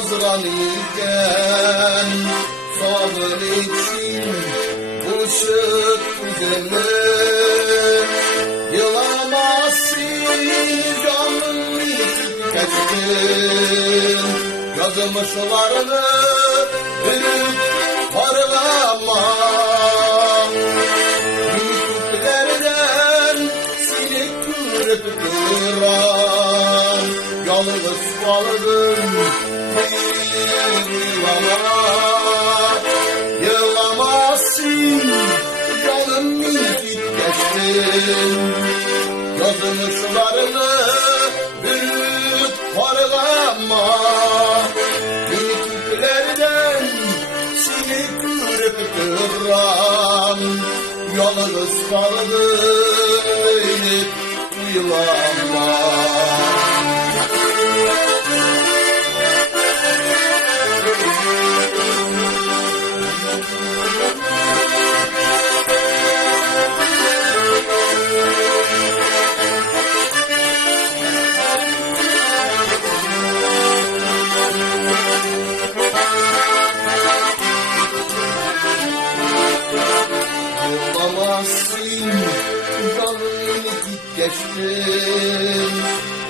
azran iken sabır için buluşup gidelim. Yılamazsın canım tükensin, yazmışlarını büyük parlama. Büyüklerden silik kırıp kıran, yalnız kaldım bir yılama. Yılamazsın canım tükensin, yazmışlarını büyük parlama. Büyüklerden seni kırıp kıran, yalnız kaldım uyulama. Yılamazsın canını geçtin,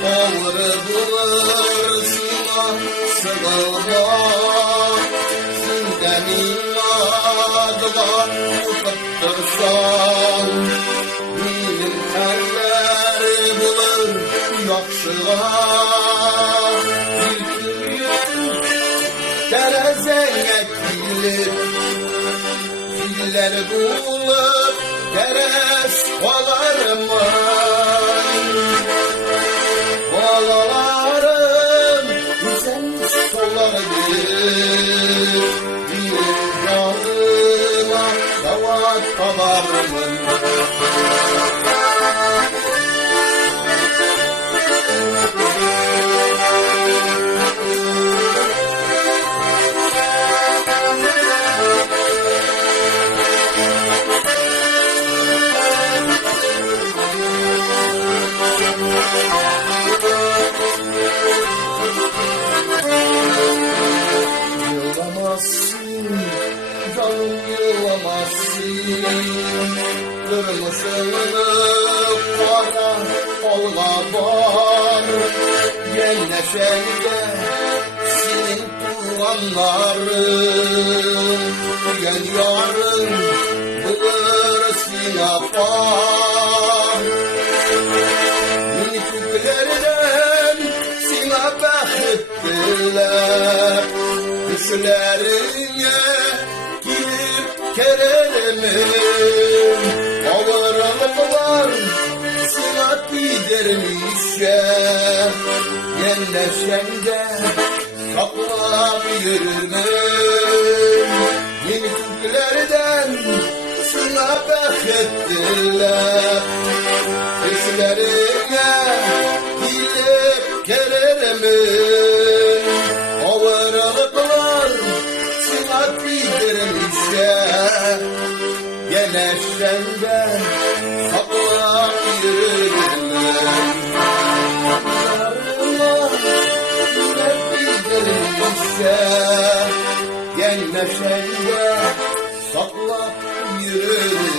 ağrı bulursun sığılma. Senden inadına uzattırsan, benim eller bulur yakşılar. Bir türlü terezene gelir, diller bulur teres kolarıma. Balalarım sen solardır, benim canıma davat kabarımın. Yılamazsın canım yılamazsın, kırmızını kara kolga var. Yenleşende senin tuğanların, yan yarın bulursun yapar. Miniklerden sana bakıttılar, düşlerine girip kerelemin. Ağırlıklar sana gidermiş ya, yenleşende sakla yürümün. Miniklerden sana bakıttılar, düşlerine girip kerelemin. Ağırlıklar sana gidermiş ya, yenleşende sakla yürümün. Ağırlıklar gidermiş ya, yenleşende sakla yürümün.